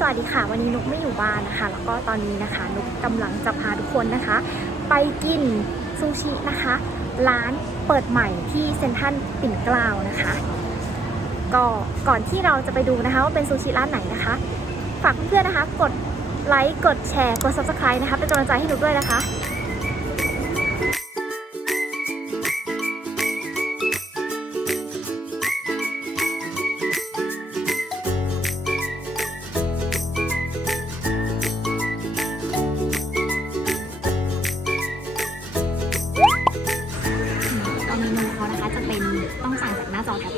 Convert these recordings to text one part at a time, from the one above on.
สวัสดีค่ะ วันนี้นุกไม่อยู่บ้านนะคะ แล้วก็ตอนนี้นะคะ นุกกำลังจะพาทุกคนนะคะ ไปกินซูชินะคะ ร้านเปิดใหม่ที่เซนทัลปิ่นเกล้านะคะ ก็ก่อนที่เราจะไปดูนะคะ ว่าเป็นซูชิร้านไหนนะคะ ฝากเพื่อนๆนะคะ กดไลค์กดแชร์กด subscribe นะคะเป็นกำลังใจให้นุกด้วยนะคะ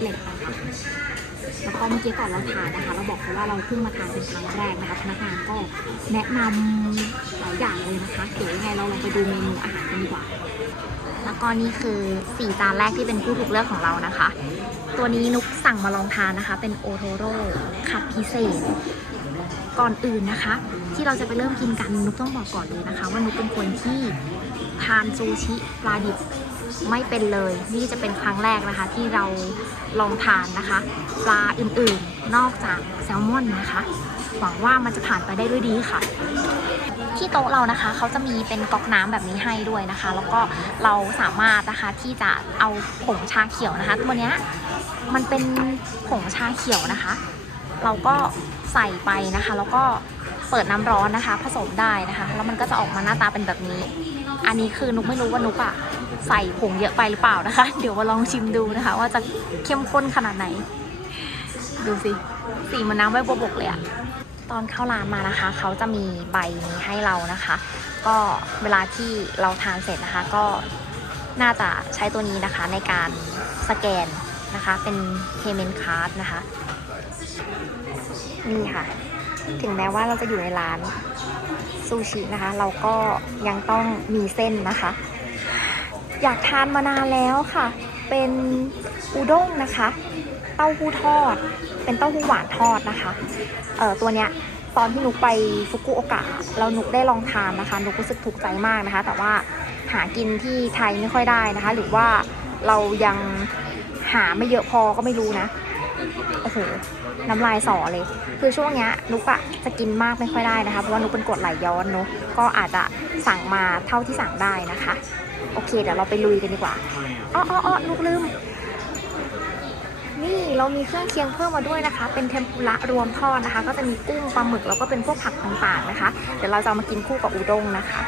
จากหน้าจอแล็ตนะคะแล้วก็เมื่อกี้ก่อนเราทานนะคะ เราบอกเขาว่าเราเพิ่งมาทานเป็นครั้งแรกนะคะพนักงานก็แนะนำหลายอย่างเลยนะคะเดี๋ยวยังไงเราลองไปดูเมนูอาหารกันดีกว่า แล้วก็นี่คือสี่จานแรกที่เป็นผู้ถูกเลือกของเรานะคะ ตัวนี้นุกสั่งมาลองทานนะคะ เป็นโอโทโร่คัดพิเศษก่อนอื่นนะคะ ที่เราจะไปเริ่มกินกันนุกต้องบอกก่อนเลยนะคะ ว่านุกเป็นคนที่ทานซูชิปลาดิบ ไม่เป็นเลย นี่จะเป็นครั้งแรกนะคะ ที่เราลองทานนะคะปลาอื่นๆ นอกจากแซลมอนนะคะ หวังว่ามันจะผ่านไปได้ด้วยดีค่ะ ที่โต๊ะเรานะคะเขาจะมีเป็นก๊อกน้ำแบบนี้ให้ด้วยนะคะ แล้วก็เราสามารถนะคะที่จะเอาผงชาเขียวนะคะ ตัวเนี้ยมันเป็นผงชาเขียวนะคะ เราก็ใส่ไปนะคะ แล้วก็เปิดน้ำร้อนนะคะ ผสมได้นะคะ แล้วมันก็จะออกมาหน้าตาเป็นแบบนี้ อันนี้คือนุกไม่รู้ว่านุกอะ ใส่ผงเยอะไปหรือเปล่านะคะ เดี๋ยวมาลองชิมดูนะคะ ว่าจะเข้มข้นขนาดไหน ดูสิ สีมันน้ำใบบัวบกเลยอะตอนเข้าร้านมานะคะ เขาจะมีใบนี้ให้เรานะคะ ก็เวลาที่เราทานเสร็จนะคะ ก็น่าจะใช้ตัวนี้นะคะในการสแกนนะคะ เป็น payment card นะคะ นี่ค่ะ ถึงแม้ว่าเราจะอยู่ในร้านซูชินะคะ เราก็ยังต้องมีเส้นนะคะ อยากทานมานานแล้วค่ะ เป็นอุด้งนะคะ เต้าหู้ทอด เป็นเต้าหู้หวานทอดนะคะ เอ่อตัวเนี้ยตอนที่นุกไปฟุกุโอกะแล้วนุกได้ลองทานนะคะ นุกรู้สึกถูกใจมากนะคะ แต่ว่าหากินที่ไทยไม่ค่อยได้นะคะ หรือว่าเรายังหาไม่เยอะพอก็ไม่รู้นะโอ้โหน้ำลายสอเลย คือช่วงเนี้ยนุกอะจะกินมากไม่ค่อยได้นะคะ เพราะว่านุกเป็นกรดไหลย้อนเนอะก็อาจจะสั่งมาเท่าที่สั่งได้นะคะ โอเคเดี๋ยวเราไปลุยกันดีกว่าอ้ออ้ออ้อนุกลืม นี่เรามีเครื่องเคียงเพิ่มมาด้วยนะคะ เป็นเทมปุระรวมทอดนะคะ ก็จะมีกุ้งปลาหมึกแล้วก็เป็นพวกผักต่างๆนะคะ เดี๋ยวเราจะมากินคู่กับอุด้งนะคะ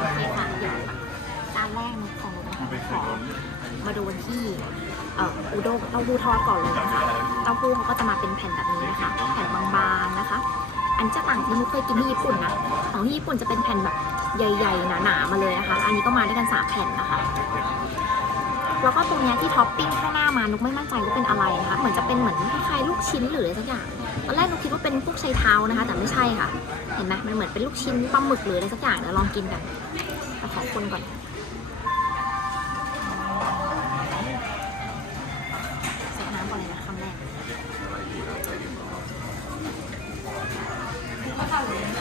โอเคค่ะเดี๋ยวจานแรกของขอมาดูที่อ่ออุด้งเต้าหู้ทอดก่อนเลยนะคะ เต้าหู้เขาก็จะมาเป็นแผ่นแบบนี้นะคะ แผ่นบางๆนะคะ อันจะต่างที่นุกเคยกินที่ญี่ปุ่นนะ ของที่ญี่ปุ่นจะเป็นแผ่นแบบใหญ่ ๆ หนาๆมาเลยนะคะ อันนี้ก็มาด้วยกันสามแผ่นนะคะ แล้วก็ตรงเนี้ยที่ท็อปปิ้งข้างหน้ามานุกไม่มั่นใจว่าเป็นอะไรนะคะ เหมือนจะเป็นเหมือนคล้ายๆลูกชิ้นหรืออะไรสักอย่าง ตอนแรกนุกคิดว่าเป็นพวกไชเท้านะคะ แต่ไม่ใช่ค่ะ เห็นไหมมันเหมือนเป็นลูกชิ้นปลาหมึกหรืออะไรสักอย่างเดี๋ยวลองกินกันแต่ขอคนก่อน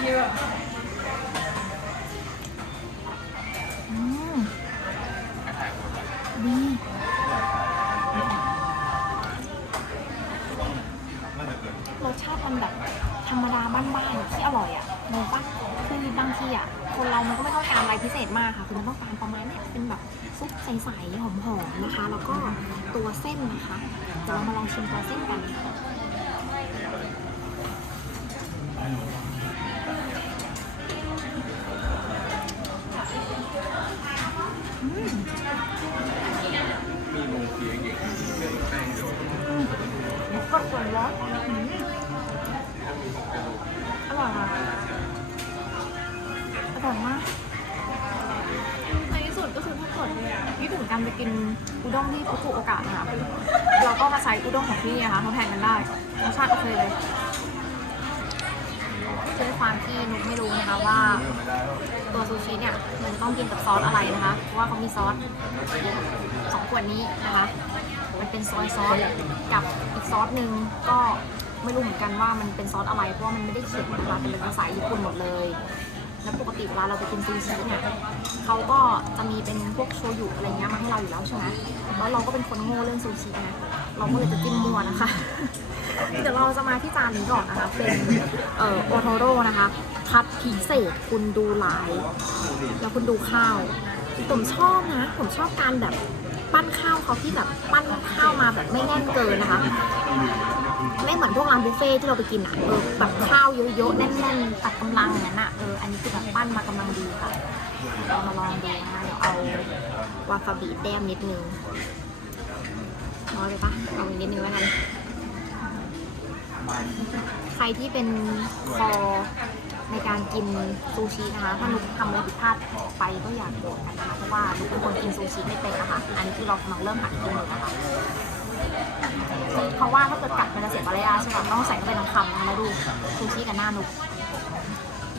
อืมดีรสชาติมันแบบธรรมดาบ้านๆที่อร่อยอะงงปะคือบางทีอะคนเรามันก็ไม่ต้องการอะไรพิเศษมากค่ะคือมันต้องการประมาณเนี้ยเป็นแบบซุปใสๆหอมๆนะคะ แล้วก็ตัวเส้นนะคะเดี๋ยวเรามาลองชิมตัวเส้นกัน มก็ส่วนร้อนอร่อยอะอร่อยมากในที่สุดก็คือถ้าเกิดคิดถึงการไปกินอุด้งที่ฟุกโอกะนะคะเราก็มาใช้อุด้งของที่นี่นะคะทดแทนกันได้รสชาติโอเคเลยด้วยความที่นุ๊กไม่รู้นะคะว่า ตัวซูชิเนี่ยมันต้องกินกับซอสอะไรนะคะ เพราะว่าเขามีซอสสองขวดนี้นะคะ มันเป็นซอยซอสกับอีกซอสหนึ่งก็ไม่รู้เหมือนกันว่ามันเป็นซอสอะไร เพราะว่ามันไม่ได้เขียนนะคะเป็นภาษาญี่ปุ่นหมดเลย แล้วปกติเวลาเราไปกินซูชิเนี่ยเขาก็จะมีเป็นพวกโชยุอะไรเงี้ยมาให้เราอยู่แล้วใช่ไหมแล้วเราก็เป็นคนโง่เรื่องซูชินะเราก็เลยจะจิ้มมั่วนะคะเดี๋ยวเราจะมาที่จานนี้ก่อนนะคะ เป็นเอ่อโอโทโร่นะคะ พัดพิเศษคุณดูหลาย แล้วคุณดูข้าว ผมชอบนะ ผมชอบการแบบปั้นข้าวเขาที่แบบปั้นข้าวมาแบบไม่แน่นเกินนะคะ ไม่เหมือนพวกร้านบุฟเฟ่ที่เราไปกินอะเออแบบข้าวเยอะๆแน่นๆตัดกำลังอย่างนั้นอะเอออันนี้คือแบบปั้นมากำลังดีค่ะเรามาลองดูนะคะเดี๋ยวเอาวาซาบิแต้มนิดนึงน้อยไปปะเอาอีกนิดนึงแล้วกันใครที่เป็นคอ ในการกินซูชินะคะ ถ้านุกทำอะไรผิดพลาดไปก็อย่าโกรธกันนะคะเพราะว่านุกเป็นคนกินซูชิไม่เป็นนะคะอันนี้คือเรากำลังเริ่มหัดกินอยู่นะคะเพราะว่าถ้าเกิดกัดมันจะเสียมารยาทใช่ไหมต้องใส่เข้าไปทั้งคำแล้วดูซูชิกับหน้านุก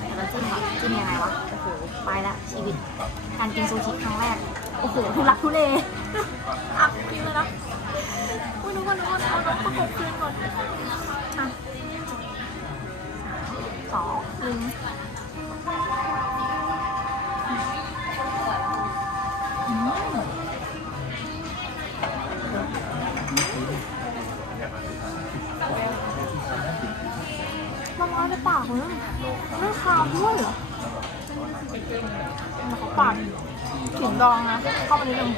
แต่ล้วจิ้มแบบจิ้มยังไงวะโอ้โหไปละชีวิต การกินซูชิครั้งแรกโอ้โหทุลักทุเลอะกินเลยนะอุ้ยนึกว่านึกว่าเอาน้องประกบคืนก่อน สองหนึ่งอืมละลายในปากเลยไม่คาวด้วยเหรอเขาปาดขิงดองนะ เข้าไปนิดนึง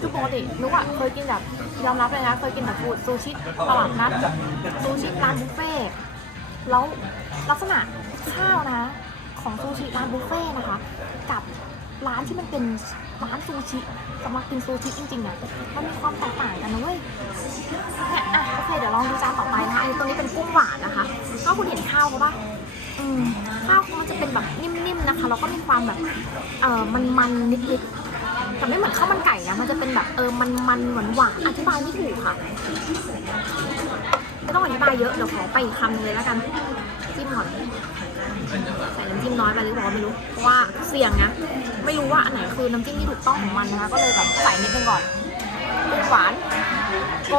คือปกตินุกอะเคยกินแบบยอมรับเลยนะ เคยกินแบบฟูดซูชิตลาดนัดซูชิร้านบุฟเฟ่แล้วลักษณะข้าวนะ ของซูชิร้านบุฟเฟ่นะคะ กับร้านที่มันเป็นร้านซูชิสำหรับกินซูชิจริงๆเนี่ยมันมีความแตกต่างกันนะเว้ยเนี่ยอะโอเคเดี๋ยวลองดูจานต่อไปนะคะอันนี้ตัวนี้เป็นกุ้งหวานนะคะก็คุณเห็นข้าวเขาปะข้าวเขามันจะเป็นแบบนิ่มๆนะคะแล้วก็มีความแบบเออมันๆนิดๆ แต่ไม่เหมือนข้าวมันไก่นะมันจะเป็นแบบเออมันๆหวานๆอธิบายไม่ถูกค่ะไม่ต้องอธิบายเยอะเดี๋ยวขอไปอีกคำเลยแล้วกันจิ้มก่อนใส่น้ำจิ้มน้อยไปหรือเปล่าไม่รู้เพราะว่าเสี่ยงนะไม่รู้ว่าอันไหนคือน้ำจิ้มที่ถูกต้องของมันนะคะก็เลยแบบใส่นิดนึงก่อนหวานโก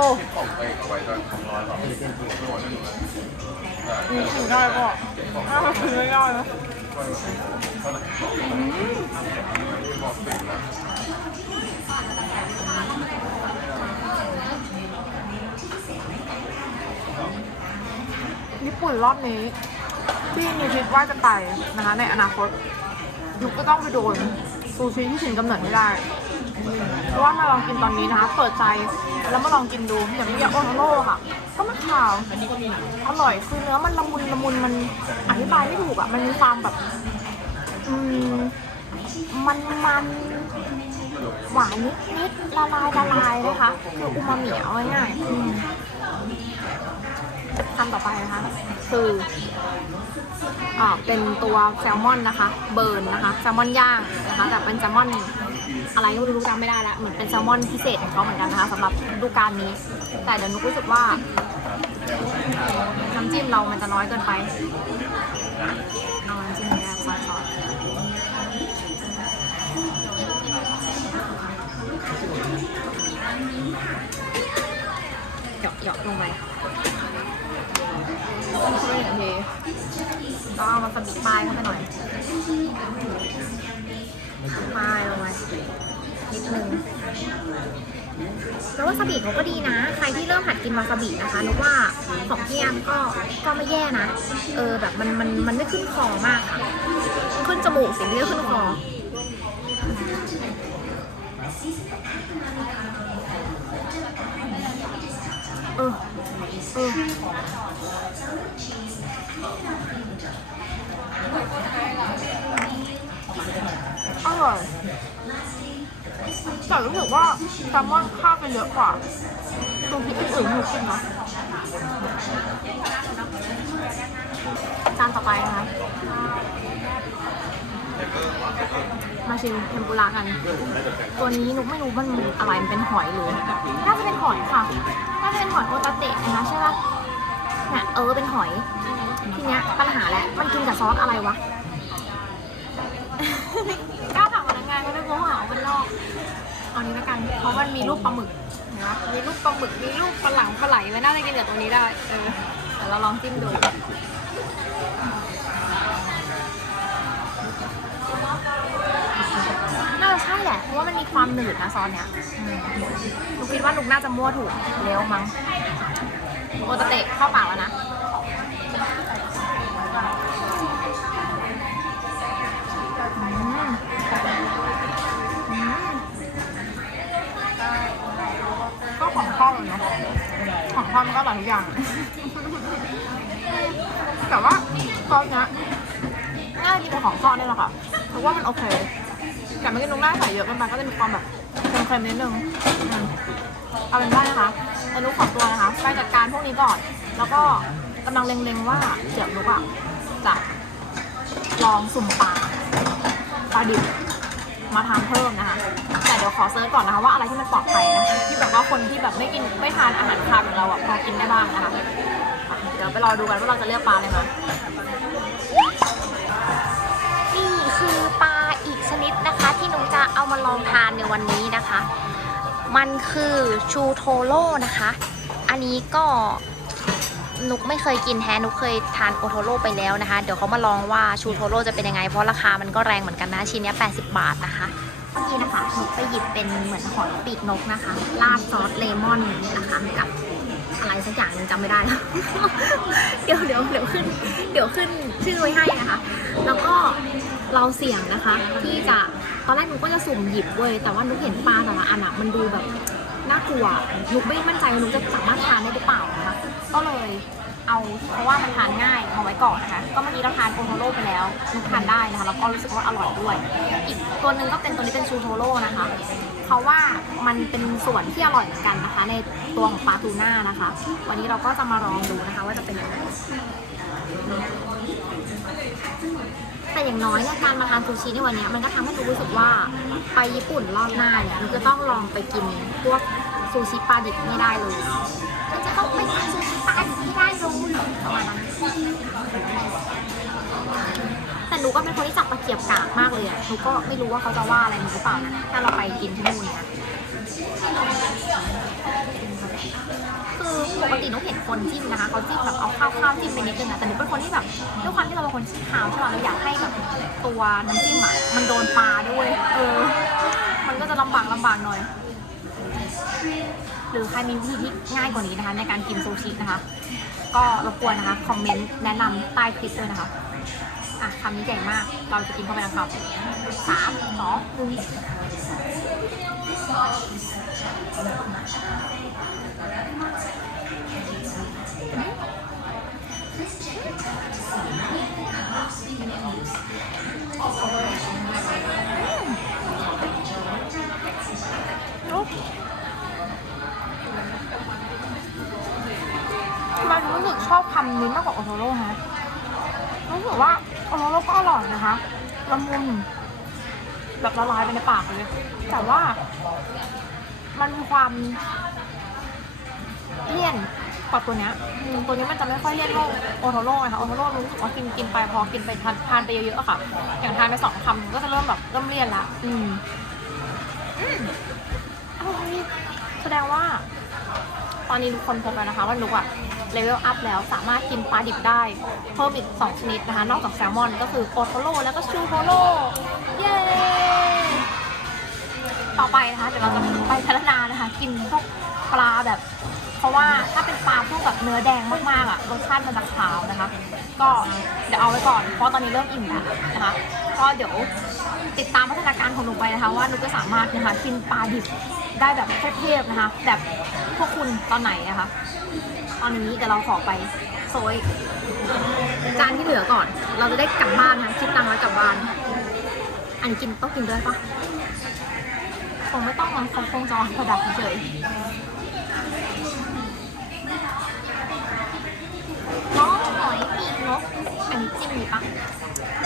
อืมถึงได้ก็น่าจะถึงไม่ได้นะ ญี่ปุ่นรอบนี้ที่มีคิดว่าจะไปนะคะ ในอนาคตยุกก็ต้องไปโดนซูชิที่ถิ่นกำเนิดไม่ได้ เพราะว่ามาลองกินตอนนี้นะคะ เปิดใจแล้วมาลองกินดูอย่างนี้ยาโอโนโร่ค่ะ ก็มันขาวอร่อยคือเนื้อมันละมุนละมุนมันอธิบายไม่ถูกอะมันมีความแบบอืมมันมันหวานนิดนิดๆละลายละลายนะคะคืออูมามิเอาง่ายๆำต่อไปนะคะ คืออ่าเป็นตัวแซลมอนนะคะ เบิร์นนะคะ แซลมอนย่างนะคะ แต่เป็นแซลมอนอะไรก็รู้จำไม่ได้ละเหมือนเป็นแซลมอนพิเศษของเขาเหมือนกันนะคะสำหรับดูกาลนี้ แต่เดี๋ยวนุกรู้สึกว่าน้ำจิ้มเรามันจะน้อยเกินไปเอาน้ำจิ้มนี้ซอสเหยาะเหยาะลงไป ช่วยหน่อยทีก็เอามาสบิปลายเข้าไปหน่อยปลายลงไปนิดนึงแล้ววาซาบิเขาก็ดีนะ ใครที่เริ่มหัดกินวาซาบินะคะนึกว่าของที่ยังก็ก็ไม่แย่นะ เออแบบมันมันมันไม่ขึ้นคอมากอะขึ้นจมูกสิไม่ได้ขึ้นคอ เออเอออร่อยแต่รู้สึกว่าแซลมอนค่าวไปเยอะกว่าตัวที่อื่นๆที่กินนะจานต่อไปนะคะ มาชิมเทมปุระกัน ตัวนี้นุกไม่รู้มันอะไรมันเป็นหอยหรือน่าจะเป็นหอยค่ะน่าจะเป็นหอยโอตาเตะนะคะใช่ปะเนี่ยเออเป็นหอย ทีเนี้ยปัญหาแล้วมันกินกับซอสอะไรวะกล้าถามพนักงานก็ได้เพราะว่าเอาเป็นลอกเอานี้ละกัน เพราะมันมีรูปปลาหมึกนะมีรูปปลาหมึกมีรูปปลาหลังปลาไหลไว้น่าจะกินกับตัวนี้ได้ เออเดี๋ยวเราลองจิ้มดู น่าจะใช่แหละ เพราะว่ามันมีความหนืดนะซอสเนี้ยลูกคิดว่าลูกน่าจะมั่วถูกเร็วมั้งโอตเตะเข้าปากแล้วนะ ก็ของทอดเลยเนาะของทอดมันก็อร่อยทุกอย่าง แต่ว่าซอสเนี้ยง่ายดีกว่าของทอดนี่แหละค่ะเพราะว่ามันโอเค แต่ไม่กินนุ้งหน้าใส่เยอะเกินไปก็จะมีความแบบเค็มๆนิดนึงอืมเอาเป็นว่านะคะแต่นุ้ขอตัวนะคะ ไปจัดการพวกนี้ก่อน แล้วก็กำลังเล็งๆว่าเดี๋ยวนุ้อะจะลองสุ่มปลาปลาดิบมาทานเพิ่มนะคะ แต่เดี๋ยวขอเซิร์ชก่อนนะคะว่าอะไรที่มันปลอดภัยนะที่แบบว่าคนที่แบบไม่กินไม่ทานอาหารคาร์บอย่างเราอะพอกินได้บ้างนะคะ เดี๋ยวไปรอดูกันว่าเราจะเลือกปลาอะไรมา จะเอามาลองทานในวันนี้นะคะ มันคือชูโทโร่นะคะ อันนี้ก็นุกไม่เคยกินแฮนุกเคยทานโอโทโร่ไปแล้วนะคะ เดี๋ยวเขามาลองว่าชูโทโร่จะเป็นยังไง เพราะราคามันก็แรงเหมือนกันนะ ชิ้นนี้80 บาทนะคะเมื่อกี้นะคะนุกไปหยิบเป็นเหมือนหอยปีกนกนะคะ ราดซอสเลมอนนะคะกับอะไรสักอย่างหนึงจำไม่ได้แล้วเดี๋ยวเดี๋ยวเดี๋ยวขึ้น เดี๋ยวขึ้นชื่อไว้ให้นะคะ แล้วก็เราเสี่ยงนะคะที่จะ ตอนแรกนุกก็จะสุ่มหยิบเว้ยแต่ว่านุกเห็นปลาแต่ละอันอะมันดูแบบน่ากลัวนุกไม่มั่นใจว่านุกจะสามารถทานได้หรือเปล่านะคะก็เลยเอาเพราะว่ามันทานง่ายมาไว้ก่อนนะคะก็เมื่อกี้เราทานโอโทโร่ไปแล้วนุกทานได้นะคะแล้วก็รู้สึกว่าอร่อยด้วย อีกตัวหนึ่งก็เป็นตัวนี้เป็นชูโทโร่นะคะเพราะว่ามันเป็นส่วนที่อร่อยเหมือนกันนะคะ ในตัวของปลาทูน่านะคะ วันนี้เราก็จะมาลองดูนะคะว่าจะเป็นยังไง แต่อย่างน้อยเนี่ยการมาทานซูชิในวันนี้มันก็ทำให้หนูรู้สึกว่าไปญี่ปุ่นรอบหน้าเนี่ยหนูจะต้องลองไปกินพวกซูชิปลาดิบให้ได้เลยมันจะต้องไปกินซูชิปลาดิบให้ได้เลยประมาณนั้นแต่หนูก็เป็นคนที่จับตะเกียบกากมากเลยอะหนูก็ไม่รู้ว่าเขาจะว่าอะไรหนูหรือเปล่านะถ้าเราไปกินที่นู่นนะ คือปกติหนูเห็นคนจิ้มนะคะเขาจิ้มแบบเอาข้าวข้าวจิ้มไปนิดนึงอะแต่หนูเป็นคนที่แบบด้วยความที่เราเป็นคนขี้ขาวใช่ไหมเราอยากให้แบบตัวน้ำจิ้มอะมันโดนปลาด้วย เออ มันก็จะลำบากลำบากหน่อย หรือใครมีวิธีที่ง่ายกว่านี้นะคะ ในการกินซูชินะคะ ก็รบกวนนะคะคอมเมนต์แนะนำใต้คลิปด้วยนะคะอะคำนี้ใหญ่มาก เราจะกินเข้าไปนะครับสามสองหนึ่งทำนี้มากกว่าโอโทโร่ฮะรู้สึกว่าโอโทโร่ก็อร่อยนะคะละมุนแบบละลายไปในปากเลย แต่ว่า มันมีความเลี่ยนกว่าตัวเนี้ยตัวนี้มันจะไม่ค่อยเลี่ยนโลโอโทโร่นะคะโอโทโร่รู้สึกว่ากินกินไปพอกินไปทานทานไปเยอะๆอะค่ะ อย่างทานไปสองคำก็จะเริ่มแบบเริ่มเลี่ยนละ อืมอืมอแสดงว่า ตอนนี้ทุกคนพบแล้วนะคะว่านุกอะเลเวลอัพแล้วสามารถกินปลาดิบได้เพิ่มอีก 2 ชนิดนะคะ นอกจากแซลมอนก็คือโอโทโร่แล้วก็ชูโทโร่เย้ต่อไปนะคะเดี๋ยวเราจะไปพัฒนานะคะ กินพวกปลาแบบ เพราะว่าถ้าเป็นปลาพวกแบบเนื้อแดงมากๆอะรสชาติมันจะขาวนะคะ ก็เดี๋ยวเอาไว้ก่อนเพราะตอนนี้เริ่มอิ่มแล้วนะคะ ก็เดี๋ยว ติดตามพัฒนาการของหนูไปนะคะ ว่าหนูจะสามารถนะคะกินปลาดิบได้แบบเทพๆนะคะ แบบพวกคุณตอนไหนนะคะตอนนี้เดี๋ยวเราขอไปโซยจานที่เหลือก่อน เราจะได้กลับบ้านนะคิดตังค์แล้วกลับบ้าน อันนี้กินต้องกินด้วยปะคงไม่ต้องมันคงคงจะวางประดับเฉยน้องหอยปีกนกอันนี้จิ้มดีปะ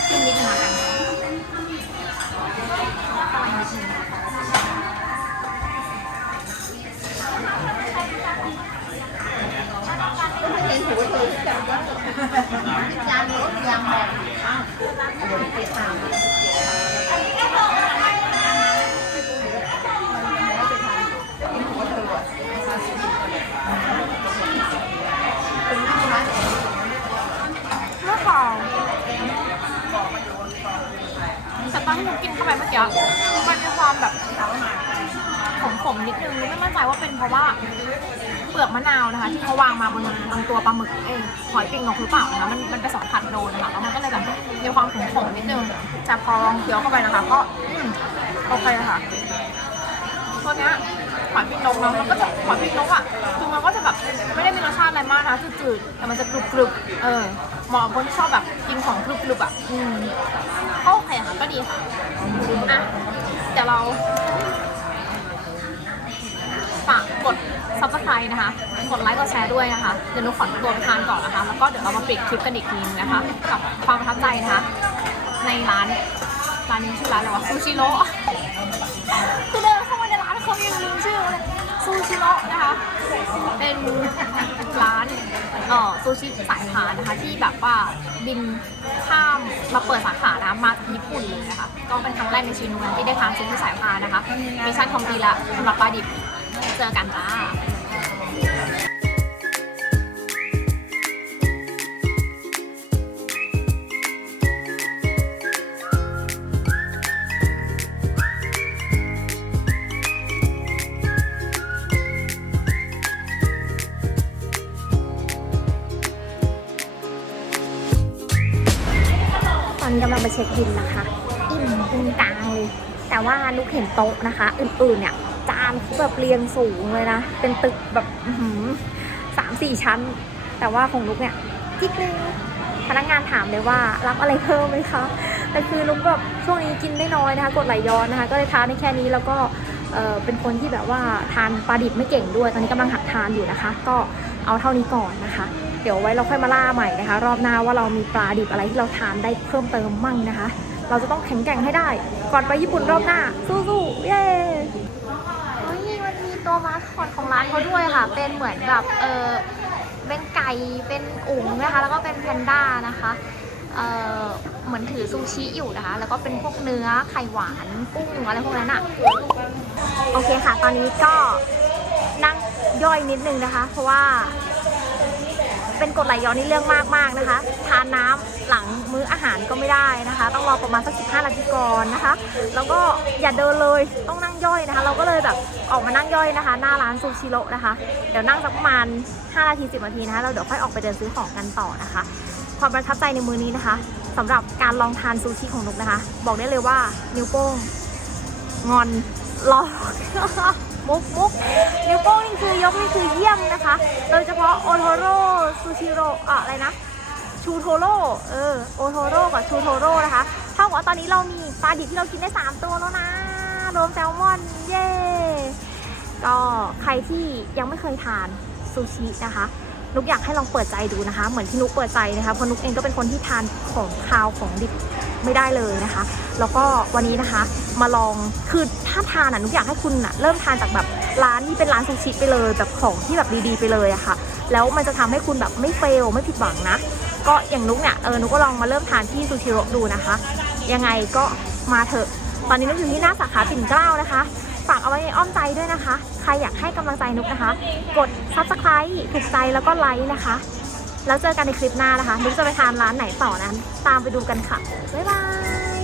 จิ้มนิดนึงละกัน หัวเธอที่ว่าที่จำรถยางแบบต่ตั้งที่กินเข้าไปเมื่อกี้มันมีความแบบขมๆนิดนึงไม่มั่นใจว่าเป็นเพราะว่า ปลือกมะนาวนะคะที่เขาวางมาบนบนตัวปลาหมึกเองหอยปิงนกหรือเปล่านะคะมันมันไปสัมผัสโดนนะคะแล้วมันก็เลยแบบมีความขมๆนิดนึงแต่พอลองเคี้ยวเข้าไปนะคะ ก็อืมโอเคค่ะตัวเนี้ยหอยปิงนกเนาะมันก็จะหอยปิงนกอะคือมันก็จะแบบไม่ได้มีรสชาติอะไรมากนะจืดๆแต่มันจะกรุบๆเออเหมาะคนที่ชอบแบบกินของกรุบๆอะอืมก็โอเคค่ะก็ดีค่ะอะเดี๋ยวเราฝากกด subscribe นะคะ กดไลค์กดแชร์ด้วยนะคะ เดี๋ยวหนูขอตัวไปทานก่อนนะคะ แล้วก็เดี๋ยวเรามาปิดคลิปกันอีกทีนะคะ กับความประทับใจนะคะ ในร้านร้านนี้ชื่อร้านอะไรวะซูชิโร่คือเดินเข้ามาในร้านเขายังลืมชื่อเลยซูชิโร่นะคะ เป็นร้านเอ่อซูชิสายพานนะคะ ที่แบบว่าบินข้ามมาเปิดสาขานะมาญี่ปุ่นเลยนะคะ ก็เป็นครั้งแรกในชีวิตหนูนะที่ได้ทานซูชิสายพานนะคะมิชชั่นคอมพลีทละสำหรับปลาดิบ เจอกันจ้าตอนนี้กำลังไปเช็คบินนะคะ อิ่มพุงกลางเลย แต่ว่านุกเห็นโต๊ะนะคะ อื่นๆเนี่ยานเขาแบบเรียงสูงเลยนะ เป็นตึกแบบสามสี่ชั้น แต่ว่าของนุกเนี่ยจิ๊กนึงพนักงานถามเลยว่ารับอะไรเพิ่มไหมคะ แต่คือนุกแบบช่วงนี้กินได้น้อยนะคะ กดไหลย้อนนะคะ ก็เลยทานได้แค่นี้แล้วก็เออเป็นคนที่แบบว่าทานปลาดิบไม่เก่งด้วย ตอนนี้กำลังหัดทานอยู่นะคะ ก็เอาเท่านี้ก่อนนะคะ เดี๋ยวไว้เราค่อยมาล่าใหม่นะคะ รอบหน้าว่าเรามีปลาดิบอะไรที่เราทานได้เพิ่มเติมมั่งนะคะ เราจะต้องแข็งแกร่งให้ได้ ก่อนไปญี่ปุ่นรอบหน้า สู้ๆเย้ ตัวมาสคอตของร้านเขาด้วยค่ะ เป็นเหมือนแบบเออเป็นไก่เป็นอุ๋งนะคะ แล้วก็เป็นแพนด้านะคะเออเหมือนถือซูชิอยู่นะคะ แล้วก็เป็นพวกเนื้อไข่หวานกุ้งอะไรพวกนั้นอะโอเคค่ะ ตอนนี้ก็นั่งย่อยนิดนึงนะคะ เพราะว่า เป็นกรดไหลย้อนนี่เรื่องมากมากๆนะคะ ทานน้ำหลังมื้ออาหารก็ไม่ได้นะคะ ต้องรอประมาณสัก 15 นาทีก่อนนะคะ แล้วก็อย่าเดินเลยต้องนั่งย่อยนะคะ เราก็เลยแบบออกมานั่งย่อยนะคะ หน้าร้านซูชิโร่นะคะ เดี๋ยวนั่งสักประมาณ 5 นาที 10 นาทีนะคะ เราเดี๋ยวค่อยออกไปเดินซื้อของกันต่อนะคะ ความประทับใจในมือนี้นะคะสำหรับการลองทานซูชิของนุกนะคะ บอกได้เลยว่านิ้วโป้งงอนหลอก มุกมุกนิ้วโป้งนี่คือยกนี่คือเยี่ยมนะคะ โดยเฉพาะโอโทโร่ซูชิโร่อะอะไรนะ ชูโทโร่เออโอโทโร่กับชูโทโร่นะคะเท่ากับว่าตอนนี้เรามีปลาดิบที่เรากินได้ 3 ตัวแล้วนะรวมแซลมอนเย้ก็ใครที่ยังไม่เคยทานซูชินะคะนุกอยากให้ลองเปิดใจดูนะคะ เหมือนที่นุกเปิดใจนะคะเพราะนุกเองก็เป็นคนที่ทานของคาวของดิบ ไม่ได้เลยนะคะ แล้วก็วันนี้นะคะมาลองคือถ้าทานอะนุกอยากให้คุณอะเริ่มทานจากแบบร้านที่เป็นร้านซูชิไปเลยแบบของที่แบบดีๆไปเลยอะค่ะ แล้วมันจะทำให้คุณแบบไม่เฟลไม่ผิดหวังนะ ก็อย่างนุกเนี่ยเออนุกก็ลองมาเริ่มทานที่ซูชิโรดูนะคะ ยังไงก็มาเถอะตอนนี้นุกอยู่ที่หน้าสาขาปิ่นเกล้านะคะฝากเอาไว้ในอ้อมใจด้วยนะคะ ใครอยากให้กำลังใจนุกนะคะ กด subscribe ถูกใจแล้วก็ไลค์นะคะ แล้วเจอกันในคลิปหน้านะคะนุกจะไปทานร้านไหนต่อนั้น ตามไปดูกันค่ะ บ๊ายบาย